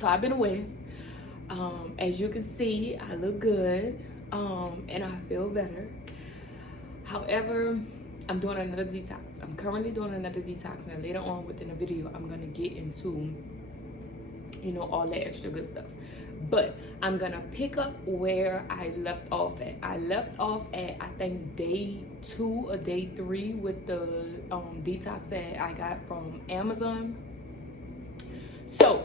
So I've been away. As you can see, I look good, and I feel better. However, I'm doing another detox. I'm currently doing another detox, and later on within the video, I'm gonna get into, all that extra good stuff. But I'm gonna pick up where I left off at. I left off at, I think, day 2 or day 3 with the detox that I got from Amazon. So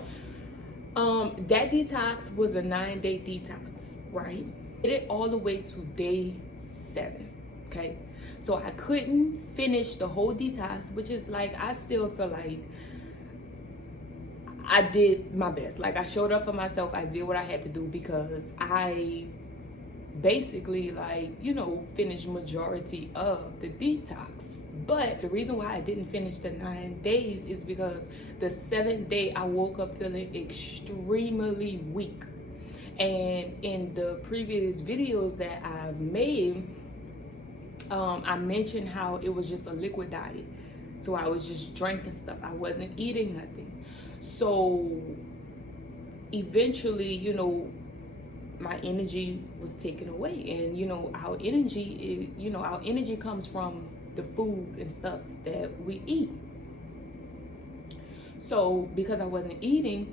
that detox was a 9-day detox, right? Did it all the way to day 7. Okay, so I couldn't finish the whole detox, which is like, I still feel like I did my best. Like, I showed up for myself. I did what I had to do, because I basically, finished majority of the detox. But the reason why I didn't finish the 9 days is because the 7th day I woke up feeling extremely weak. And in the previous videos that I've made, I mentioned how it was just a liquid diet. So I was just drinking stuff. I wasn't eating nothing. So eventually, my energy was taken away. And our energy comes from the food and stuff that we eat. So because I wasn't eating,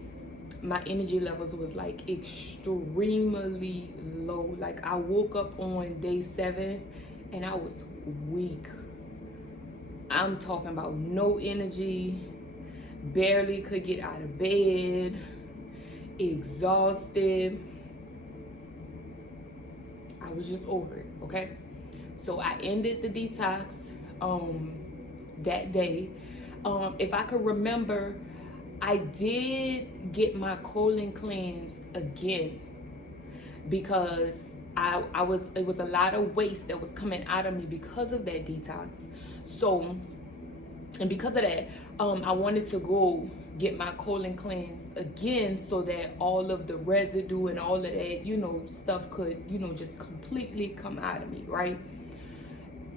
my energy levels was like extremely low. Like, I woke up on day 7 and I was weak. I'm talking about no energy, barely could get out of bed, exhausted. I was just over it, okay? So I ended the detox that day. If I could remember, I did get my colon cleansed again, because it was a lot of waste that was coming out of me because of that detox. So, and because of that, I wanted to go get my colon cleansed again, so that all of the residue and all of that, stuff could, just completely come out of me, right?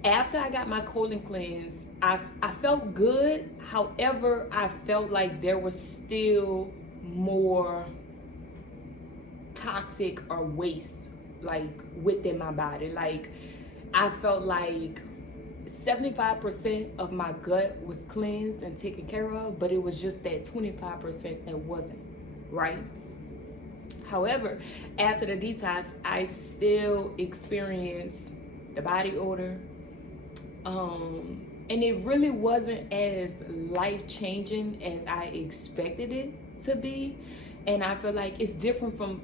After I got my colon cleansed, I felt good. However, I felt like there was still more toxic or waste, within my body. Like, I felt like 75% of my gut was cleansed and taken care of, but it was just that 25% that wasn't, right? However, after the detox, I still experienced the body odor, and it really wasn't as life-changing as I expected it to be. And I feel like it's different from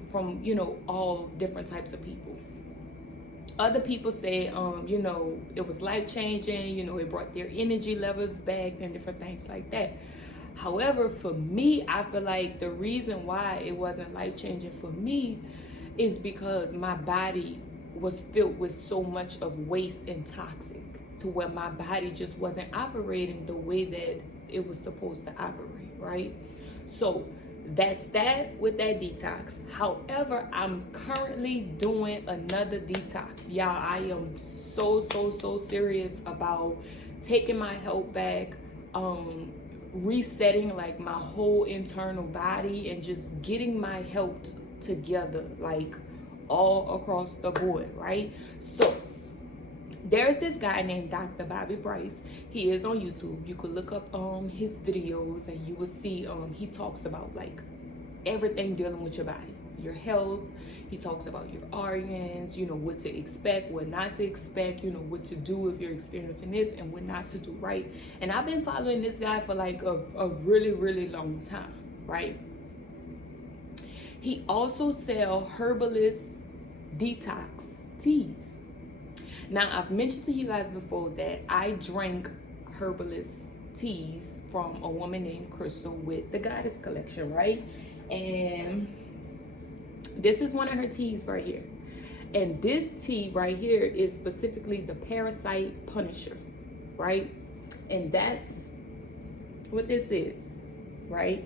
all different types of people. Other people say, it was life-changing, it brought their energy levels back and different things like that. However, for me, I feel like the reason why it wasn't life-changing for me is because my body was filled with so much of waste and toxic, to where my body just wasn't operating the way that it was supposed to operate, right? So that's that with that detox. However, I'm currently doing another detox. Y'all, I am so serious about taking my health back, resetting like my whole internal body, and just getting my health together, like all across the board, right? So there's this guy named Dr. Bobby Bryce. He is on YouTube. You could look up his videos, and you will see he talks about like everything dealing with your body, your health. He talks about your organs, what to expect, what not to expect, what to do if you're experiencing this, and what not to do, right? And I've been following this guy for like a really long time, right? He also sells herbalist detox teas. Now, I've mentioned to you guys before that I drank herbalist teas from a woman named Crystal with the Goddess Collection, right? And this is one of her teas right here. And this tea right here is specifically the Parasite Punisher, right? And that's what this is, right?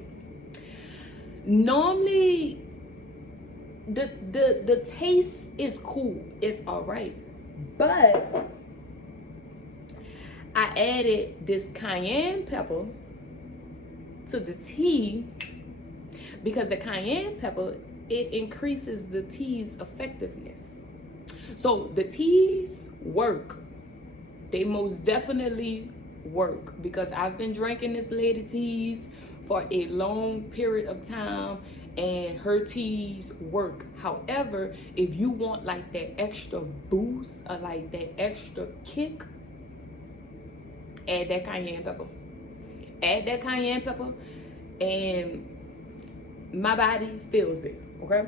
Normally, the taste is cool. It's all right. But I added this cayenne pepper to the tea because the cayenne pepper, it increases the tea's effectiveness. So the teas work. They most definitely work, because I've been drinking this lady teas for a long period of time, and her teas work. However, if you want like that extra boost or like that extra kick, add that cayenne pepper. Add that cayenne pepper, and my body feels it. Okay,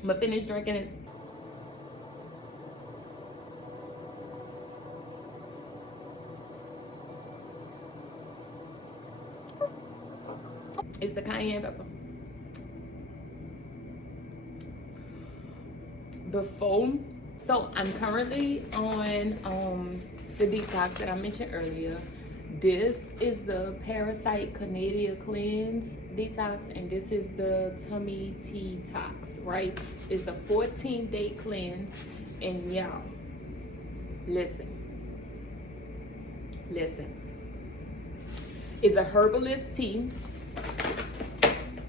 I'm gonna finish drinking this. It's the cayenne pepper. So I'm currently on the detox that I mentioned earlier. This is the Parasite Canada Cleanse Detox, and this is the Tummy Detox, right? It's a 14-day cleanse, and y'all, listen. It's a herbalist tea.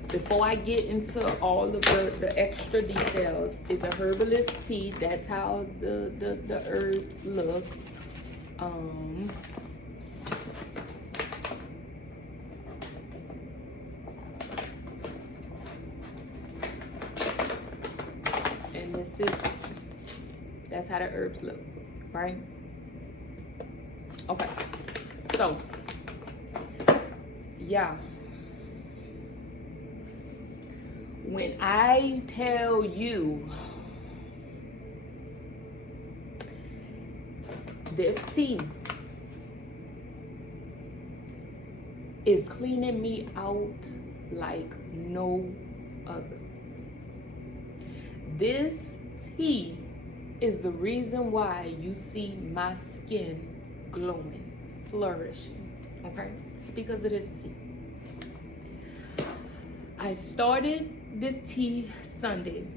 Before I get into all of the extra details, it's a herbalist tea. That's how the herbs look. And that's how the herbs look, right? Okay, so yeah. When I tell you this tea is cleaning me out like no other. This tea is the reason why you see my skin glowing, flourishing, okay? It's because of this tea. I started this tea Sunday.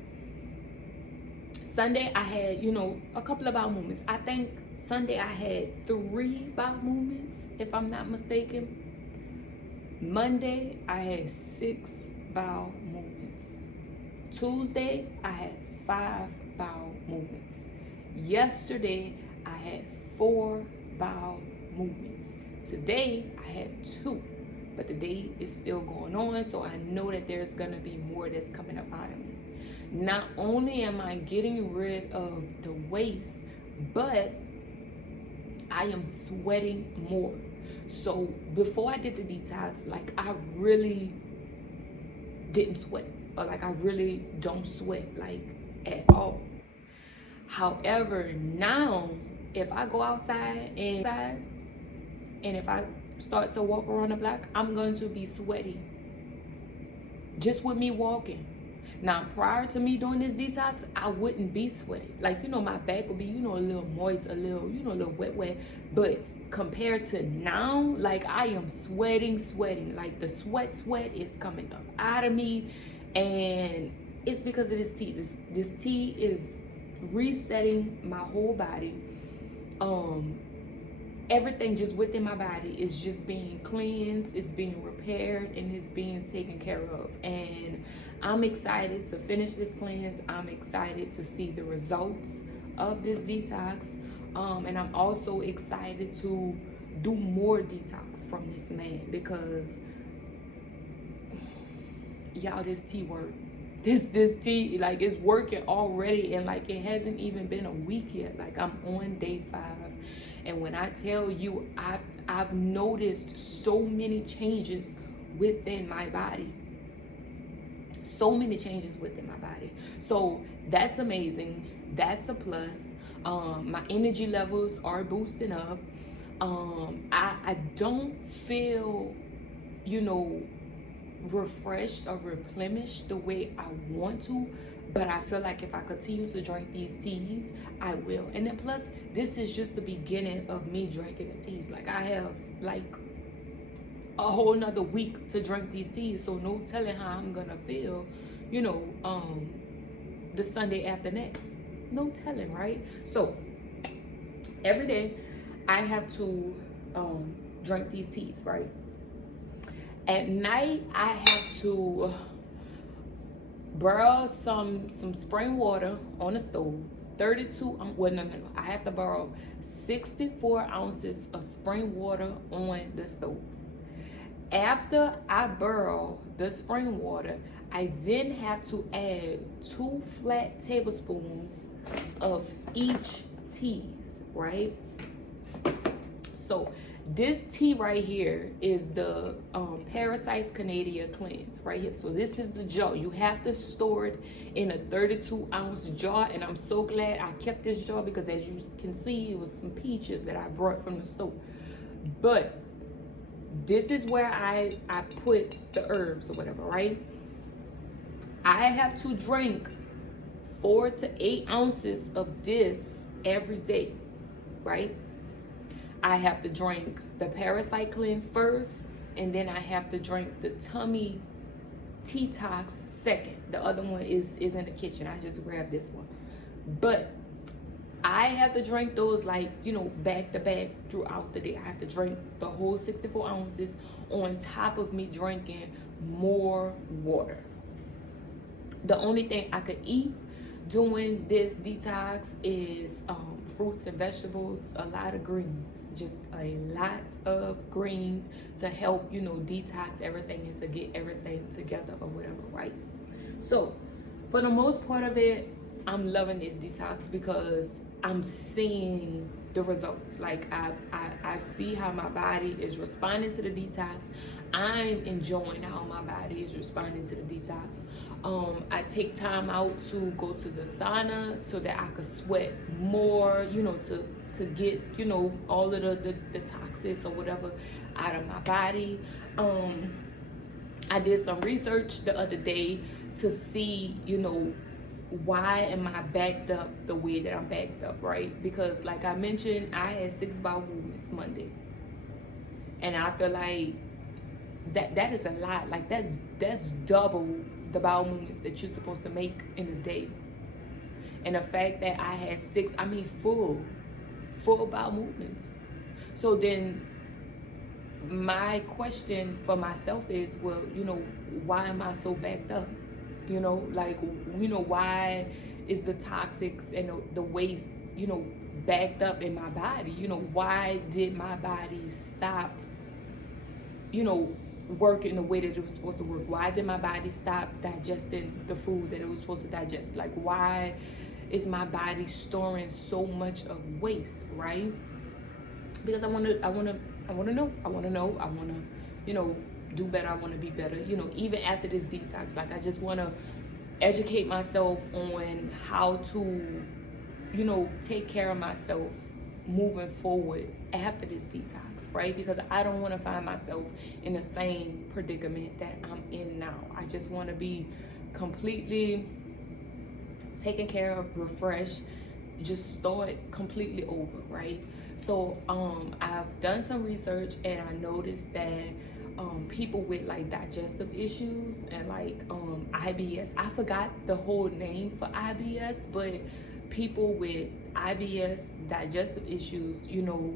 I had, a couple of bowel movements. I think Sunday I had 3 bowel movements, if I'm not mistaken. Monday I had 6 bowel movements. Tuesday I had 5 bowel movements. Yesterday I had 4 bowel movements. Today I had 2. But the day is still going on, so I know that there's gonna be more that's coming up out of me. Not only am I getting rid of the waste, but I am sweating more. So before I did the detox, like, I really didn't sweat, or like I really don't sweat like at all. However, now if I go outside and if I start to walk around the block, I'm going to be sweaty just with me walking. Now, prior to me doing this detox, I wouldn't be sweaty. Like, my back would be, a little moist, a little, a little wet. But compared to now, like, I am sweating. Like, the sweat is coming up out of me. And it's because of this tea. This tea is resetting my whole body. Everything just within my body is just being cleansed, it's being repaired, and it's being taken care of. And I'm excited to finish this cleanse. I'm excited to see the results of this detox. And I'm also excited to do more detox from this man, because y'all, this tea work. This tea, like, it's working already, and like, it hasn't even been a week yet. Like, I'm on day 5. And when I tell you, I've noticed so many changes within my body. So many changes within my body. So that's amazing. That's a plus. My energy levels are boosting up. I don't feel, refreshed or replenished the way I want to, but I feel like if I continue to drink these teas, I will. And then plus, this is just the beginning of me drinking the teas. Like, I have like a whole nother week to drink these teas, so no telling how I'm gonna feel, the Sunday after next. No telling, right? So every day I have to drink these teas, right? At night, I have to borrow some spring water on the stove. 32, well, no. I have to borrow 64 ounces of spring water on the stove. After I boil the spring water, I then have to add 2 flat tablespoons of each teas, right? So this tea right here is the Parasites Canada Cleanse right here. So this is the jar. You have to store it in a 32-ounce jar, and I'm so glad I kept this jar because, as you can see, it was some peaches that I brought from the store. But this is where I put the herbs or whatever, right? I have to drink 4 to 8 ounces of this every day, right? I have to drink the Parasite Cleanse first, and then I have to drink the Tummy Detox second. The other one is in the kitchen. I just grabbed this one. But I have to drink those, like, you know, back to back throughout the day. I have to drink the whole 64 ounces on top of me drinking more water. The only thing I could eat doing this detox is fruits and vegetables, a lot of greens, just a lot of greens to help, you know, detox everything and to get everything together or whatever, right? So for the most part of it, I'm loving this detox because I'm seeing the results. Like I see how my body is responding to the detox. I'm enjoying how my body is responding to the detox. I take time out to go to the sauna so that I could sweat more, you know, to get, you know, all of the toxins or whatever out of my body. I did some research the other day to see, you know, why am I backed up the way that I'm backed up, right? Because like I mentioned, I had 6 bowel movements Monday. And I feel like that is a lot. Like that's double the bowel movements that you're supposed to make in a day. And the fact that I had 6, I mean full bowel movements. So then my question for myself is, well, you know, why am I so backed up? You know, like, you know, why is the toxics and the waste, you know, backed up in my body? You know, why did my body stop, you know, working the way that it was supposed to work? Why did my body stop digesting the food that it was supposed to digest? Like, why is my body storing so much of waste, right? Because I want to know, you know, do better. I want to be better, you know, even after this detox. Like, I just want to educate myself on how to, you know, take care of myself moving forward after this detox, right? Because I don't want to find myself in the same predicament that I'm in now. I just want to be completely taken care of, refreshed, just start completely over, right? So I've done some research, and I noticed that people with like digestive issues and like IBS, I forgot the whole name for IBS, but people with IBS, digestive issues, you know,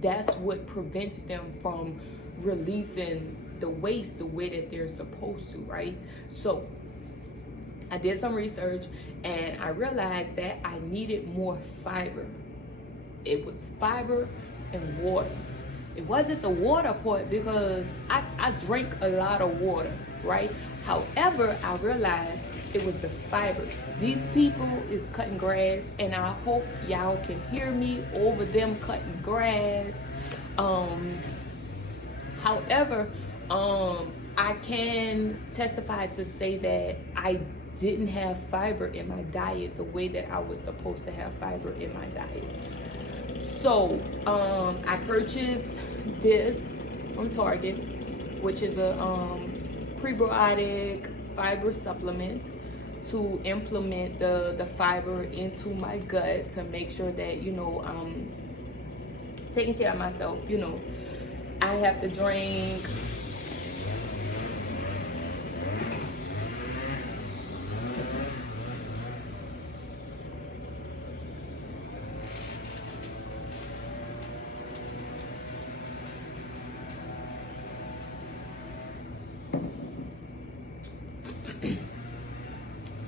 that's what prevents them from releasing the waste the way that they're supposed to, right? So I did some research and I realized that I needed more fiber. It was fiber and water. It wasn't the water part because I drink a lot of water, right? However, I realized it was the fiber. These people is cutting grass, and I hope y'all can hear me over them cutting grass. However, I can testify to say that I didn't have fiber in my diet the way that I was supposed to have fiber in my diet. So I purchased this from Target, which is a prebiotic fiber supplement to implement the fiber into my gut to make sure that, you know, I'm taking care of myself. You know, I have to drink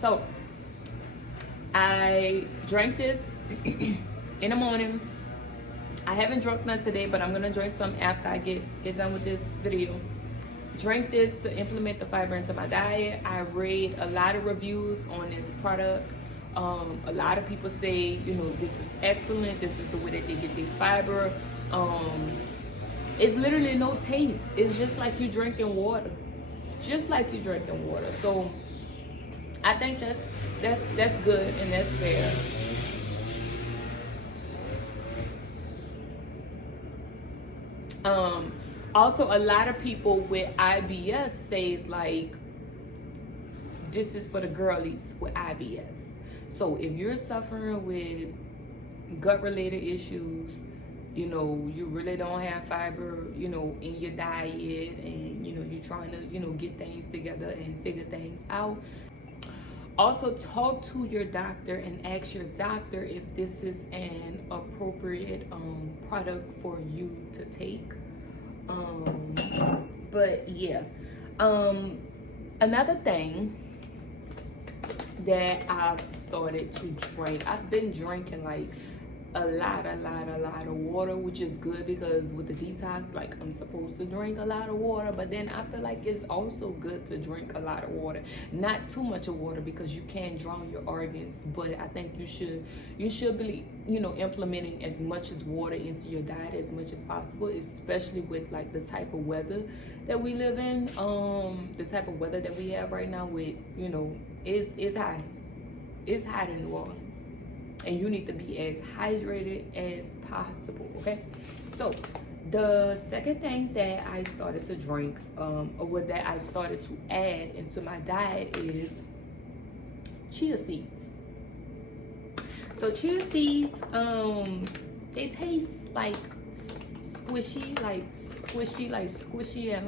So I drank this in the morning. I haven't drunk none today, but I'm gonna drink some after I get done with this video. Drink this to implement the fiber into my diet. I read a lot of reviews on this product. A lot of people say, this is excellent. This is the way that they get their fiber. It's literally no taste. It's just like you drinking water. Just like you drinking water. So I think that's good and that's fair. Also, a lot of people with IBS says like, this is for the girlies with IBS. So if you're suffering with gut related issues, you really don't have fiber, in your diet, and you're trying to, get things together and figure things out. Also, talk to your doctor and ask your doctor if this is an appropriate product for you to take. But yeah, another thing that I've started to drink, I've been drinking like a lot of water, which is good because with the detox, like I'm supposed to drink a lot of water, but then I feel like it's also good to drink a lot of water, not too much of water because you can drown your organs. But I think you should be implementing as much as water into your diet as much as possible, especially with like the type of weather that we live in. The type of weather that we have right now with it's hot in New Orleans. And you need to be as hydrated as possible, okay? So the second thing that I started to drink, or that I started to add into my diet is chia seeds. So chia seeds, they taste like squishy, and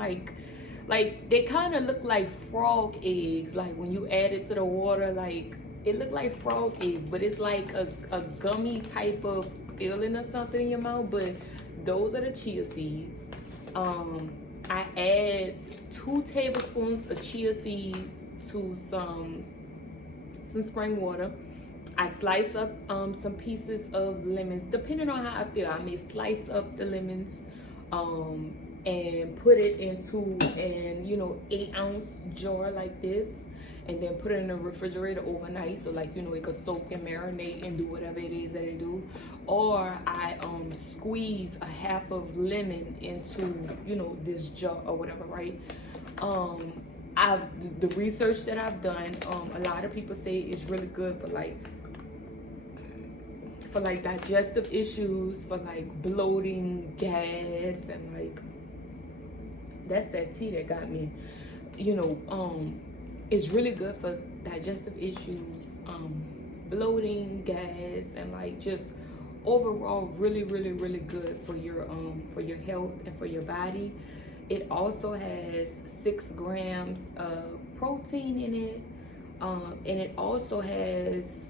like they kind of look like frog eggs. Like when you add it to the water, like it looked like frog eggs, but it's like a gummy type of feeling or something in your mouth. But those are the chia seeds. I add 2 tablespoons of chia seeds to some spring water. I slice up some pieces of lemons, depending on how I feel. I may slice up the lemons and put it into an 8-ounce jar like this, and then put it in the refrigerator overnight, so like it could soak and marinate and do whatever it is that it do. Or I squeeze a half of lemon into this jar or whatever, right? The research that I've done, a lot of people say it's really good for like digestive issues, for like bloating, gas, and like that's that tea that got me. It's really good for digestive issues, bloating, gas, and like just overall really good for your health and for your body. It also has 6 grams of protein in it, and it also has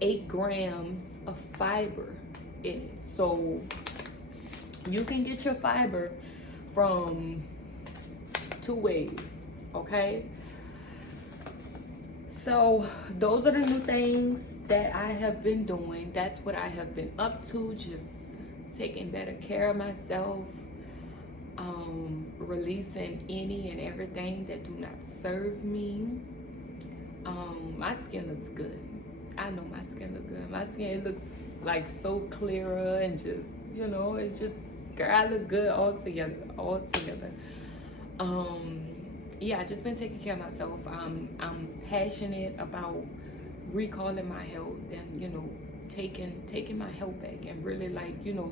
8 grams of fiber in it. So you can get your fiber from 2 ways, okay? So those are the new things that I have been doing. That's what I have been up to, just taking better care of myself, releasing any and everything that do not serve me. My skin looks good. I know my skin looks good. My skin looks like so clearer and just, it just, girl, I look good all together. Yeah, I just been taking care of myself. I'm passionate about recalling my health and taking my health back, and really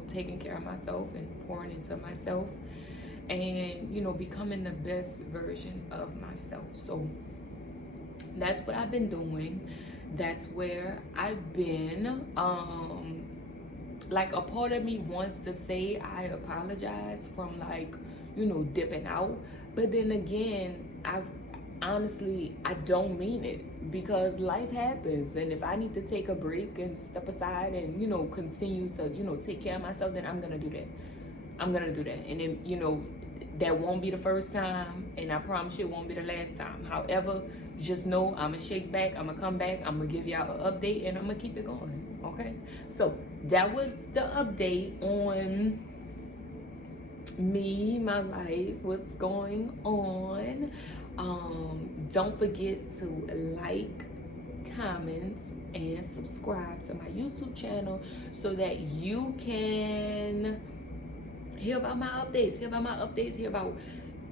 taking care of myself and pouring into myself, and becoming the best version of myself. So that's what I've been doing. That's where I've been. Like a part of me wants to say I apologize from dipping out, but then again, I don't mean it, because life happens, and if I need to take a break and step aside and continue to take care of myself, then I'm gonna do that. And then that won't be the first time, and I promise you it won't be the last time. However, just know I'm gonna shake back, I'm gonna come back, I'm gonna give y'all an update, and I'm gonna keep it going. Okay, so that was the update on me, my life, what's going on. Don't forget to like, comment, and subscribe to my YouTube channel so that you can hear about my updates, hear about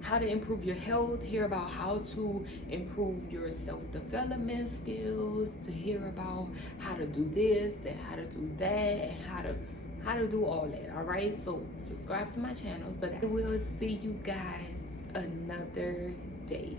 how to improve your health, hear about how to improve your self-development skills, to hear about how to do this and how to do that, and how to do all that. All right, so subscribe to my channel so that I will see you guys another day.